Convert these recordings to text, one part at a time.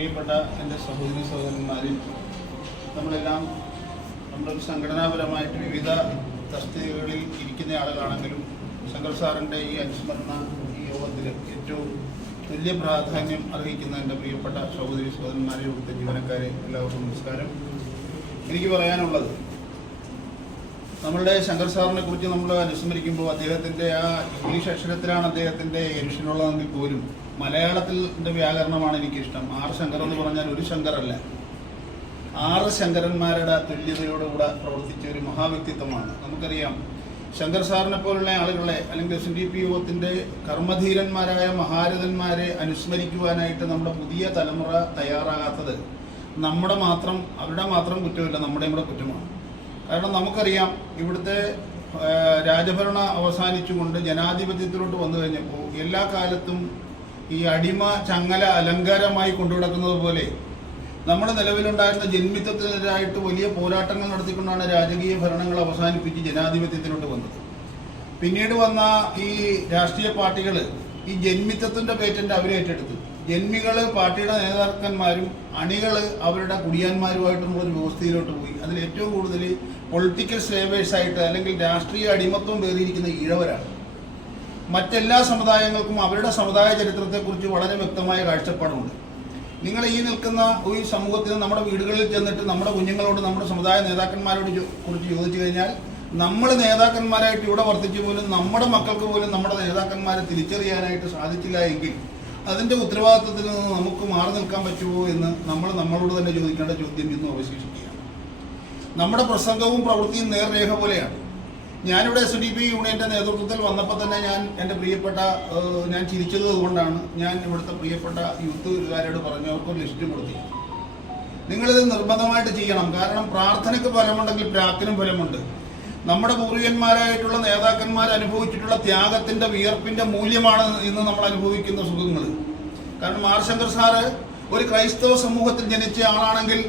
പ്രിയപ്പെട്ട എന്റെ സഹോദരി സഹോദരന്മാരിൽ നമ്മളെല്ലാം നമ്മുടെ സംഘടനാപരമായിട്ട് വിവിധ തസ്തികകളിൽ ഇരിക്കുന്ന ആളുകളാണെങ്കിലും ശങ്കർ സാറിന്റെ ഈ അനുസ്മരണ ഈ യോഗത്തിൽ ഏറ്റവും വലിയ പ്രാധാന്യം അർഹിക്കുന്ന എന്റെ പ്രിയപ്പെട്ട സഹോദരി സഹോദരന്മാരെ ഇവിടുത്തെ ജീവനക്കാരെ എല്ലാവർക്കും നമസ്കാരം. എനിക്ക് പറയാനുള്ളത് നമ്മളുടെ ശങ്കർ സാറിനെ കുറിച്ച് നമ്മൾ അനുസ്മരിക്കുമ്പോൾ അദ്ദേഹത്തിന്റെ ആ ഇംഗ്ലീഷ് അക്ഷരത്തിലാണ് അദ്ദേഹത്തിന്റെ എഡിഷനുള്ളതെങ്കിൽ പോലും മലയാളത്തിന്റെ വ്യാകരണമാണ് എനിക്കിഷ്ടം. ആറ് ശങ്കർ എന്ന് പറഞ്ഞാൽ ഒരു ശങ്കറല്ല. ആറ് ശങ്കരന്മാരുടെ തുല്യതയോടുകൂടെ പ്രവർത്തിച്ച ഒരു മഹാവ്യക്തിത്വമാണ്. നമുക്കറിയാം ശങ്കർ സാറിനെ പോലുള്ള ആളുകളെ അല്ലെങ്കിൽ എസ് ഡി പി യുവത്തിന്റെ കർമ്മധീരന്മാരായ മഹാരഥന്മാരെ അനുസ്മരിക്കുവാനായിട്ട് നമ്മുടെ പുതിയ തലമുറ തയ്യാറാകാത്തത് നമ്മുടെ മാത്രം അവരുടെ മാത്രം കുറ്റമില്ല നമ്മുടെയും കൂടെ കുറ്റമാണ്. കാരണം നമുക്കറിയാം ഇവിടുത്തെ രാജഭരണം അവസാനിച്ചുകൊണ്ട് ജനാധിപത്യത്തിലോട്ട് വന്നു കഴിഞ്ഞപ്പോൾ എല്ലാ കാലത്തും ഈ അടിമ ചങ്ങല അലങ്കാരമായി കൊണ്ടുനടക്കുന്നത് പോലെ നമ്മുടെ നിലവിലുണ്ടായിരുന്ന ജന്മിത്വത്തിനെതിരായിട്ട് വലിയ പോരാട്ടങ്ങൾ നടത്തിക്കൊണ്ടാണ് രാജകീയ ഭരണങ്ങൾ അവസാനിപ്പിച്ച് ജനാധിപത്യത്തിലോട്ട് വന്നത്. പിന്നീട് വന്ന ഈ രാഷ്ട്രീയ പാർട്ടികൾ ഈ ജന്മിത്വത്തിന്റെ പേറ്റന്റ് അവർ ഏറ്റെടുത്തു. പാർട്ടിയുടെ നേതാക്കന്മാരും അണികൾ അവരുടെ കുടിയാന്മാരുമായിട്ടുള്ള ഒരു വ്യവസ്ഥയിലോട്ട് പോയി. അതിൽ ഏറ്റവും കൂടുതൽ പൊളിറ്റിക്കൽ സേവേഴ്സായിട്ട് അല്ലെങ്കിൽ രാഷ്ട്രീയ അടിമത്വം പേറിയിരിക്കുന്ന ഈഴവരാണ്. മറ്റെല്ലാ സമുദായങ്ങൾക്കും അവരുടെ സമുദായ ചരിത്രത്തെക്കുറിച്ച് വളരെ വ്യക്തമായ കാഴ്ചപ്പാടുണ്ട് നിങ്ങൾ ഈ നിൽക്കുന്ന ഈ സമൂഹത്തിൽ നമ്മുടെ വീടുകളിൽ ചെന്നിട്ട് നമ്മുടെ കുഞ്ഞുങ്ങളോട് നമ്മുടെ സമുദായ നേതാക്കന്മാരോട് കുറിച്ച് ചോദിച്ചു കഴിഞ്ഞാൽ നമ്മൾ നേതാക്കന്മാരായിട്ട് ഇവിടെ വർദ്ധിച്ചു പോലും നമ്മുടെ മക്കൾക്ക് പോലും നമ്മുടെ നേതാക്കന്മാരെ തിരിച്ചറിയാനായിട്ട് സാധിച്ചില്ല എങ്കിൽ അതിന്റെ ഉത്തരവാദിത്വത്തിൽ നിന്ന് നമുക്ക് മാറി നിൽക്കാൻ പറ്റുമോ എന്ന് നമ്മൾ നമ്മളോട് തന്നെ ചോദിക്കേണ്ട ചോദ്യം ഇന്നും അവശേഷിക്കുകയാണ്. നമ്മുടെ പ്രസംഗവും പ്രവൃത്തിയും നേർരേഖ പോലെയാണ്. ഞാനിവിടെ എസ് ഡി പി യൂണിയന്റെ നേതൃത്വത്തിൽ വന്നപ്പോൾ തന്നെ ഞാൻ എന്റെ പ്രിയപ്പെട്ട ഞാൻ ചിരിച്ചത് കൊണ്ടാണ് ഞാൻ ഇവിടുത്തെ പ്രിയപ്പെട്ട യൂത്തുകാരോട് പറഞ്ഞു അവർക്കൊരു ലിസ്റ്റ് കൊടുത്തി നിങ്ങളിത് നിർബന്ധമായിട്ട് ചെയ്യണം. കാരണം പ്രാർത്ഥനയ്ക്ക് ഫലമുണ്ടെങ്കിൽ പ്രാക്കിനും ഫലമുണ്ട്. നമ്മുടെ പൂർവികന്മാരായിട്ടുള്ള നേതാക്കന്മാർ അനുഭവിച്ചിട്ടുള്ള ത്യാഗത്തിന്റെ വിയർപ്പിന്റെ മൂല്യമാണ് ഇന്ന് നമ്മൾ അനുഭവിക്കുന്ന സുഖങ്ങൾ കാരണം ആർ ശങ്കർ സാറ് ഒരു ക്രൈസ്തവ സമൂഹത്തിൽ ജനിച്ച ആളാണെങ്കിൽ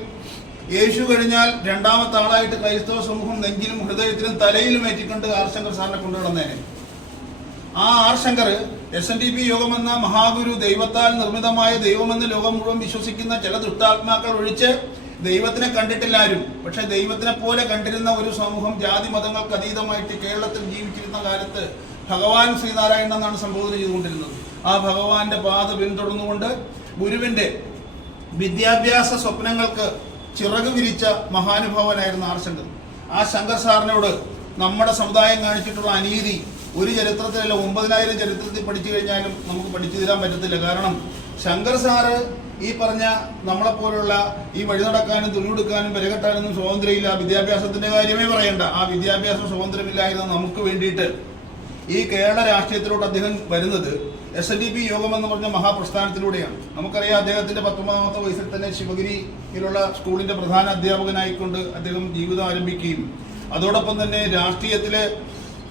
യേശു കഴിഞ്ഞാൽ രണ്ടാമത്തെ ആളായിട്ട് ക്രൈസ്തവ സമൂഹം നെഞ്ചിലും ഹൃദയത്തിലും തലയിലും ഏറ്റിക്കൊണ്ട് ആർ ശങ്കർ സാറിനെ കൊണ്ടുനടന്നേനെ ആ R Shankar S N D P യോഗമെന്ന മഹാഗുരു ദൈവത്താൽ നിർമ്മിതമായ ദൈവമെന്ന് ലോകം മുഴുവൻ വിശ്വസിക്കുന്ന ചില ദുഷ്ടാത്മാക്കൾ ഒഴിച്ച് ദൈവത്തിനെ കണ്ടിട്ടില്ല ആരും പക്ഷെ ദൈവത്തിനെ പോലെ കണ്ടിരുന്ന ഒരു സമൂഹം ജാതി മതങ്ങൾക്ക് അതീതമായിട്ട് കേരളത്തിൽ ജീവിച്ചിരുന്ന കാലത്ത് ഭഗവാൻ ശ്രീനാരായണൻ എന്നാണ് സംബോധന ചെയ്തുകൊണ്ടിരുന്നത്. ആ ഭഗവാന്റെ പാത പിന്തുടർന്നുകൊണ്ട് ഗുരുവിന്റെ വിദ്യാഭ്യാസ സ്വപ്നങ്ങൾക്ക് ചിറക് വിരിച്ച മഹാനുഭാവനായിരുന്നു ആർ ശങ്കർ. ആ ശങ്കർ സാറിനോട് നമ്മുടെ സമുദായം കാണിച്ചിട്ടുള്ള അനീതി ഒരു ചരിത്രത്തിലല്ല ഒമ്പതിനായിരം ചരിത്രത്തിൽ പഠിച്ചു കഴിഞ്ഞാലും നമുക്ക് പഠിച്ചു തരാൻ പറ്റത്തില്ല. കാരണം ശങ്കർ സാറ് ഈ പറഞ്ഞ നമ്മളെപ്പോലുള്ള ഈ വഴി നടക്കാനും തുണിയെടുക്കാനും വിലകെട്ടാനൊന്നും സ്വാതന്ത്ര്യമില്ല. വിദ്യാഭ്യാസത്തിന്റെ കാര്യമേ പറയണ്ട. ആ വിദ്യാഭ്യാസം സ്വാതന്ത്ര്യമില്ലായിരുന്നു നമുക്ക് വേണ്ടിയിട്ട്. ഈ കേരള രാഷ്ട്രീയത്തിലോട്ട് അദ്ദേഹം വരുന്നത് എസ് എൻ ഡി പി യോഗം എന്ന് പറഞ്ഞ മഹാപ്രസ്ഥാനത്തിലൂടെയാണ്. നമുക്കറിയാം അദ്ദേഹത്തിന്റെ പത്തൊമ്പതാമത്തെ വയസ്സിൽ തന്നെ ശിവഗിരിയിലുള്ള സ്കൂളിന്റെ പ്രധാന അധ്യാപകനായിക്കൊണ്ട് അദ്ദേഹം ജീവിതം ആരംഭിക്കുകയും അതോടൊപ്പം തന്നെ രാഷ്ട്രീയത്തിലെ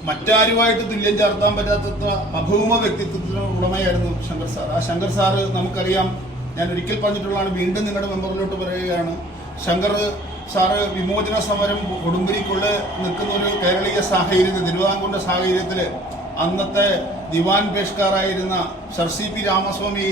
മറ്റാരുമായിട്ട് തുല്യം ചേർത്താൻ പറ്റാത്തത്ര അഭൗമ വ്യക്തിത്വത്തിന് ഉടമയായിരുന്നു ശങ്കർ സാർ. ആ ശങ്കർ സാറ് നമുക്കറിയാം ഞാൻ ഒരിക്കൽ പറഞ്ഞിട്ടുള്ളതാണ് വീണ്ടും നിങ്ങളുടെ മെമ്പറിലോട്ട് പറയുകയാണ് ശങ്കർ സാറ് വിമോചന സമരം കൊടുമ്പിരിക്കുള്ള നിൽക്കുന്ന ഒരു കേരളീയ സാഹചര്യത്തിൽ തിരുവിതാംകൂറിന്റെ സാഹചര്യത്തിൽ അന്നത്തെ ദിവാൻ പേഷ്കാറായിരുന്ന സർ സി പി രാമസ്വാമി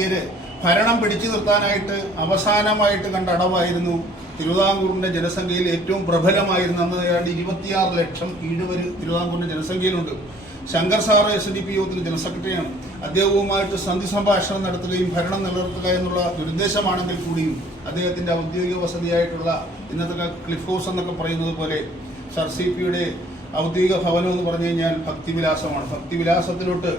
ഭരണം പിടിച്ചു നിർത്താനായിട്ട് അവസാനമായിട്ട് കണ്ട അടവായിരുന്നു തിരുവിതാംകൂറിന്റെ ജനസംഖ്യയിൽ ഏറ്റവും പ്രബലമായിരുന്ന അന്ന് ഏതാണ്ട് ഇരുപത്തിയാറ് ലക്ഷം ഈഴുവര് തിരുവിതാംകൂറിന്റെ ജനസംഖ്യയിലുണ്ട്. Shankar sir S D P യോഗത്തിന് ജനറൽ സെക്രട്ടറിയാണ് അദ്ദേഹവുമായിട്ട് സന്ധി സംഭാഷണം നടത്തുകയും ഭരണം നിലനിർത്തുക എന്നുള്ള ദുരുദ്ദേശമാണെങ്കിൽ കൂടിയും അദ്ദേഹത്തിന്റെ ഔദ്യോഗിക വസതിയായിട്ടുള്ള ഇന്നത്തെ ക്ലിഫ് ഹൗസ് എന്നൊക്കെ പറയുന്നത് പോലെ സർ സി പിയുടെ ഔദ്യോഗിക ഭവനം എന്ന് പറഞ്ഞു കഴിഞ്ഞാൽ ഭക്തിവിലാസമാണ്. ഭക്തിവിലാസത്തിലോട്ട്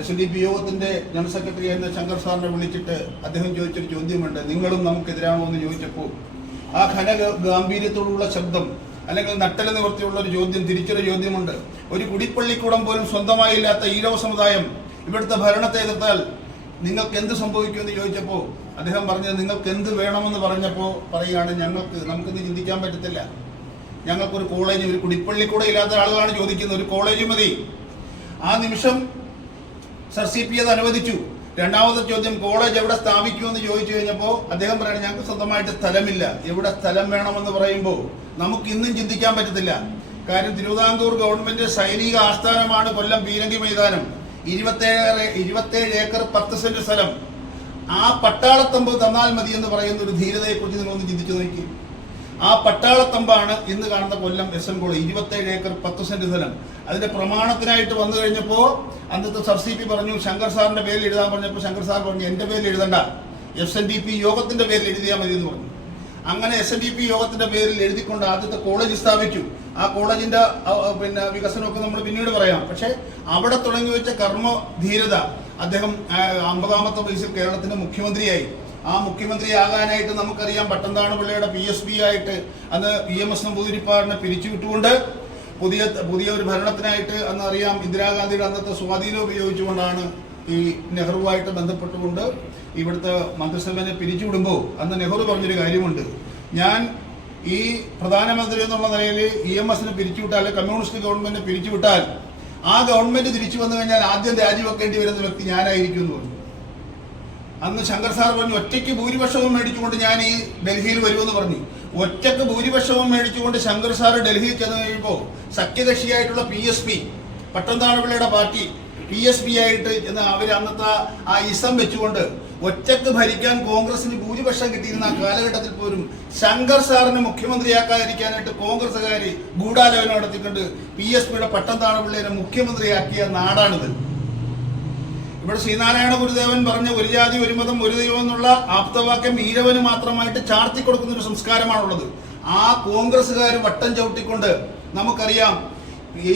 എസ് ഡി പി യോഗത്തിന്റെ ജനറൽ സെക്രട്ടറി എന്ന ശങ്കർ സാറിനെ വിളിച്ചിട്ട് അദ്ദേഹം ചോദിച്ചൊരു ചോദ്യമുണ്ട്. നിങ്ങളും നമുക്കെതിരാണോ എന്ന് ചോദിച്ചപ്പോൾ ആ ഘന ഗാംഭീര്യത്തോടുള്ള ശബ്ദം അല്ലെങ്കിൽ നട്ടല നിവർത്തിയുള്ള ഒരു ചോദ്യം തിരിച്ചൊരു ചോദ്യമുണ്ട്. ഒരു കുടിപ്പള്ളിക്കൂടം പോലും സ്വന്തമായില്ലാത്ത ഈരവ സമുദായം ഇവിടുത്തെ ഭരണത്തെ എതിർത്താൽ നിങ്ങൾക്ക് എന്ത് സംഭവിക്കുമെന്ന് ചോദിച്ചപ്പോൾ അദ്ദേഹം പറഞ്ഞത് നിങ്ങൾക്ക് എന്ത് വേണമെന്ന് പറഞ്ഞപ്പോൾ പറയുകയാണ് ഞങ്ങൾക്ക് നമുക്കിത് ചിന്തിക്കാൻ പറ്റത്തില്ല. ഞങ്ങൾക്കൊരു കോളേജ് ഒരു കുടിപ്പള്ളി കൂടെ ഇല്ലാത്ത ആളുകളാണ് ചോദിക്കുന്നത്. ഒരു കോളേജ് മതി. ആ നിമിഷം സർ സി പി അത് അനുവദിച്ചു. രണ്ടാമത്തെ ചോദ്യം കോളേജ് എവിടെ സ്ഥാപിക്കുമെന്ന് ചോദിച്ചു കഴിഞ്ഞപ്പോൾ അദ്ദേഹം പറയുന്നത് ഞങ്ങൾക്ക് സ്വന്തമായിട്ട് സ്ഥലമില്ല. എവിടെ സ്ഥലം വേണമെന്ന് പറയുമ്പോൾ നമുക്ക് ഇന്നും ചിന്തിക്കാൻ പറ്റത്തില്ല. കാര്യം തിരുവിതാംകൂർ ഗവൺമെന്റ് സൈനിക ആസ്ഥാനമാണ് കൊല്ലം പീരങ്കി മൈതാനം. ഇരുപത്തേഴ് ഇരുപത്തേഴ് ഏക്കർ പത്ത് സെന്റ് സ്ഥലം. ആ പട്ടാളത്തമ്പ് തന്നാൽ മതി എന്ന് പറയുന്ന ഒരു ധീരതയെക്കുറിച്ച് നിങ്ങളൊന്ന് ചിന്തിച്ചു നോക്കി. ആ പട്ടാളത്തമ്പാണ് ഇന്ന് കാണുന്ന കൊല്ലം എസ് എൻ കോളേജ് ഇരുപത്തേഴ് ഏക്കർ പത്ത് സെന്റ് സ്ഥലം. അതിന്റെ പ്രമാണത്തിനായിട്ട് വന്നു കഴിഞ്ഞപ്പോൾ അന്നത്തെ സബ് സി പി പറഞ്ഞു ശങ്കർ സാറിന്റെ പേരിൽ എഴുതാൻ പറഞ്ഞപ്പോൾ ശങ്കർ സാർ പറഞ്ഞു എന്റെ പേരിൽ എഴുതണ്ട. എസ് എൻ ഡി പി യോഗത്തിന്റെ പേരിൽ എഴുതിയാൽ മതി എന്ന് പറഞ്ഞു. അങ്ങനെ എസ് എൻ ഡി പി യോഗത്തിന്റെ പേരിൽ എഴുതിക്കൊണ്ട് ആദ്യത്തെ കോളേജ് സ്ഥാപിച്ചു. ആ കോളേജിന്റെ പിന്നെ വികസനമൊക്കെ നമ്മൾ പിന്നീട് പറയാം. പക്ഷെ അവിടെ തുടങ്ങി വെച്ച കർമ്മധീരത അദ്ദേഹം അമ്പതാമത്തെ വയസ്സിൽ കേരളത്തിന്റെ മുഖ്യമന്ത്രിയായി. ആ മുഖ്യമന്ത്രി മുഖ്യമന്ത്രിയാകാനായിട്ട് നമുക്കറിയാം പട്ടന്താണ് പിള്ളയുടെ പി എസ് ബി ആയിട്ട് അന്ന് വി എം എസ് നമ്പൂതിരിപ്പാടിനെ പിരിച്ചുവിട്ടുകൊണ്ട് പുതിയ പുതിയ ഒരു ഭരണത്തിനായിട്ട് അന്ന് അറിയാം ഇന്ദിരാഗാന്ധിയുടെ അന്നത്തെ സ്വാധീനം ഉപയോഗിച്ചുകൊണ്ടാണ് ഈ നെഹ്റുവായിട്ട് ബന്ധപ്പെട്ടുകൊണ്ട് ഇവിടുത്തെ മന്ത്രിസഭനെ പിരിച്ചുവിടുമ്പോൾ അന്ന് നെഹ്റു പറഞ്ഞൊരു കാര്യമുണ്ട്. ഞാൻ ഈ പ്രധാനമന്ത്രി എന്നുള്ള നിലയിൽ ഇ എം എസിനെ പിരിച്ചുവിട്ടാൽ കമ്മ്യൂണിസ്റ്റ് ഗവൺമെന്റിനെ പിരിച്ചുവിട്ടാൽ ആ ഗവൺമെന്റ് തിരിച്ചു വന്നു കഴിഞ്ഞാൽ ആദ്യം രാജിവെക്കേണ്ടി വരുന്ന വ്യക്തി ഞാനായിരിക്കും എന്ന് പറഞ്ഞു. അന്ന് ശങ്കർ സാർ പറഞ്ഞു ഒറ്റയ്ക്ക് ഭൂരിപക്ഷവും മേടിച്ചുകൊണ്ട് ഞാൻ ഈ ഡൽഹിയിൽ വരുമെന്ന് പറഞ്ഞു. ഒറ്റയ്ക്ക് ഭൂരിപക്ഷവും മേടിച്ചുകൊണ്ട് ശങ്കർ സാർ ഡൽഹിയിൽ ചെന്ന് കഴിയുമ്പോൾ സഖ്യകക്ഷിയായിട്ടുള്ള പി എസ് പി പട്ടംതാണപിള്ളയുടെ പാർട്ടി പി എസ് പി ആയിട്ട് എന്ന് അവർ അന്നത്തെ ആ ഇസം വെച്ചുകൊണ്ട് ഒറ്റയ്ക്ക് ഭരിക്കാൻ കോൺഗ്രസിന് ഭൂരിപക്ഷം കിട്ടിയിരുന്ന ആ കാലഘട്ടത്തിൽ പോലും ശങ്കർ സാറിനെ മുഖ്യമന്ത്രിയാക്കാതിരിക്കാനായിട്ട് കോൺഗ്രസ്സുകാർ ഗൂഢാലോചന നടത്തിക്കൊണ്ട് പി എസ് പിയുടെ പിള്ളേരെ മുഖ്യമന്ത്രിയാക്കിയ നാടാണിത്. ഇവിടെ ശ്രീനാരായണ ഗുരുദേവൻ പറഞ്ഞ ഒരു ജാതി ഒരു മതം ഒരു ദൈവം എന്നുള്ള ആപ്തവാക്യം ഈഴവന് മാത്രമായിട്ട് ചാർത്തി കൊടുക്കുന്ന ഒരു സംസ്കാരമാണുള്ളത്. ആ കോൺഗ്രസ്സുകാർ വട്ടം ചവിട്ടിക്കൊണ്ട് നമുക്കറിയാം ഈ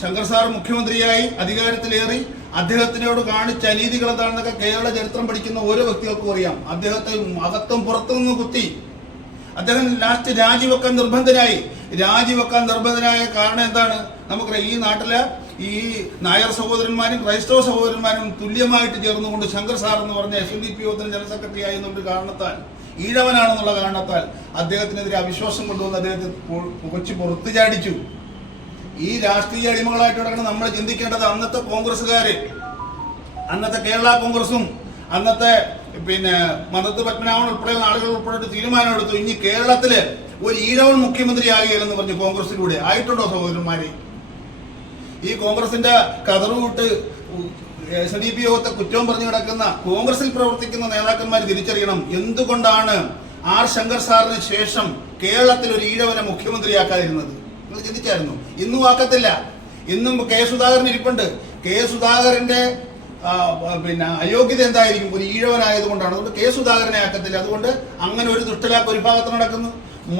ശങ്കർ സാർ മുഖ്യമന്ത്രിയായി അധികാരത്തിലേറി അദ്ദേഹത്തിനോട് കാണിച്ച അനീതികൾ എന്താണെന്നൊക്കെ കേരള ചരിത്രം പഠിക്കുന്ന ഓരോ വ്യക്തികൾക്കും അറിയാം. അദ്ദേഹത്തെ അകത്തും പുറത്തു നിന്ന് കുത്തി അദ്ദേഹം ലാസ്റ്റ് രാജിവെക്കാൻ നിർബന്ധനായി. രാജിവെക്കാൻ നിർബന്ധനായ കാരണം എന്താണ്? നമുക്കറിയാം ഈ നാട്ടിലെ ഈ നായർ സഹോദരന്മാരും ക്രൈസ്തവ സഹോദരന്മാരും തുല്യമായിട്ട് ചേർന്നുകൊണ്ട് ശങ്കർ സാർ എന്ന് പറഞ്ഞ എസ് എൻ ഡി പി യോഗത്തിന് ജനറൽ സെക്രട്ടറി ആയിരുന്നൊരു കാരണത്താൽ ഈഴവനാണെന്നുള്ള കാരണത്താൽ അദ്ദേഹത്തിനെതിരെ അവിശ്വാസം കൊണ്ടുവന്ന് അദ്ദേഹത്തെ പുകച്ച് പുറത്തു ചാടിച്ചു ഈ രാഷ്ട്രീയ അടിമകളായിട്ട് കിടക്കണം നമ്മൾ ചിന്തിക്കേണ്ടത് അന്നത്തെ കോൺഗ്രസ്സുകാര് അന്നത്തെ കേരള കോൺഗ്രസും അന്നത്തെ പിന്നെ മദത്ത് പത്മനാഭൻ ഉൾപ്പെടെയുള്ള ആളുകൾ ഉൾപ്പെടെ തീരുമാനം തീരുമാനമെടുത്തു ഇനി കേരളത്തിൽ ഒരു ഈഴവൻ മുഖ്യമന്ത്രി ആകുകയില്ലെന്ന് പറഞ്ഞു കോൺഗ്രസിലൂടെ ആയിട്ടുണ്ടോ സഹോദരന്മാരെ? ഈ കോൺഗ്രസിന്റെ കതറു വിട്ട് എസ് ഡി പി യോഗത്തെ കുറ്റവും പറഞ്ഞു കിടക്കുന്ന കോൺഗ്രസിൽ പ്രവർത്തിക്കുന്ന നേതാക്കന്മാർ തിരിച്ചറിയണം. എന്തുകൊണ്ടാണ് ആർ ശങ്കർ സാറിന് ശേഷം കേരളത്തിൽ ഒരു ഈഴവനെ മുഖ്യമന്ത്രിയാക്കാതിരുന്നത്? നിങ്ങൾ ചിന്തിച്ചായിരുന്നു. ഇന്നും ആക്കത്തില്ല. ഇന്നും കെ സുധാകരൻ ഇരിപ്പുണ്ട്. കെ സുധാകരന്റെ പിന്നെ അയോഗ്യത എന്തായിരിക്കും? ഒരു ഈഴവനായതുകൊണ്ടാണ്. അതുകൊണ്ട് കെ സുധാകരനെ ആക്കത്തില്ല. അതുകൊണ്ട് അങ്ങനെ ഒരു ദുഷ്ടലാപ്പ് ഒരു ഭാഗത്ത് നടക്കുന്നു.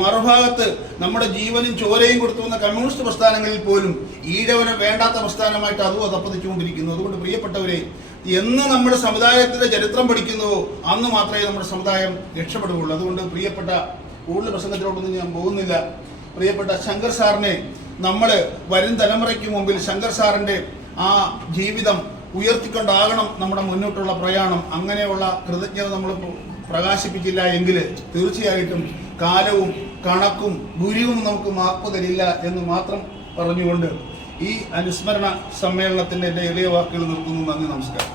മറുഭാഗത്ത് നമ്മുടെ ജീവനും ചോരയും കൊടുത്തു വന്ന കമ്മ്യൂണിസ്റ്റ് പ്രസ്ഥാനങ്ങളിൽ പോലും ഈഴവനെ വേണ്ടാത്ത പ്രസ്ഥാനമായിട്ട് അതും അതപ്പതിച്ചുകൊണ്ടിരിക്കുന്നു അതുകൊണ്ട് പ്രിയപ്പെട്ടവരെ എന്ന് നമ്മുടെ സമുദായത്തിന്റെ ചരിത്രം പഠിക്കുന്നുവോ അന്ന് മാത്രമേ നമ്മുടെ സമുദായം രക്ഷപ്പെടുകയുള്ളൂ. അതുകൊണ്ട് പ്രിയപ്പെട്ട കൂടുതൽ പ്രസംഗത്തിലോട്ടൊന്നും ഞാൻ പോകുന്നില്ല. പ്രിയപ്പെട്ട ശങ്കർ സാറിനെ നമ്മൾ വരും തലമുറയ്ക്ക് മുമ്പിൽ ശങ്കർ സാറിന്റെ ആ ജീവിതം ഉയർത്തിക്കൊണ്ടാകണം നമ്മുടെ മുന്നോട്ടുള്ള പ്രയാണം. അങ്ങനെയുള്ള കൃതജ്ഞത നമ്മൾ പ്രകാശിപ്പിച്ചില്ല എങ്കിൽ തീർച്ചയായിട്ടും കാലവും കണക്കും ഗുരുവും നമുക്ക് മാപ്പ് തരില്ല എന്ന് മാത്രം പറഞ്ഞുകൊണ്ട് ഈ അനുസ്മരണ സമ്മേളനത്തിന്റെ എന്റെ എളിയ വാക്കുകൾ നിർത്തുന്നു. നന്ദി നമസ്കാരം.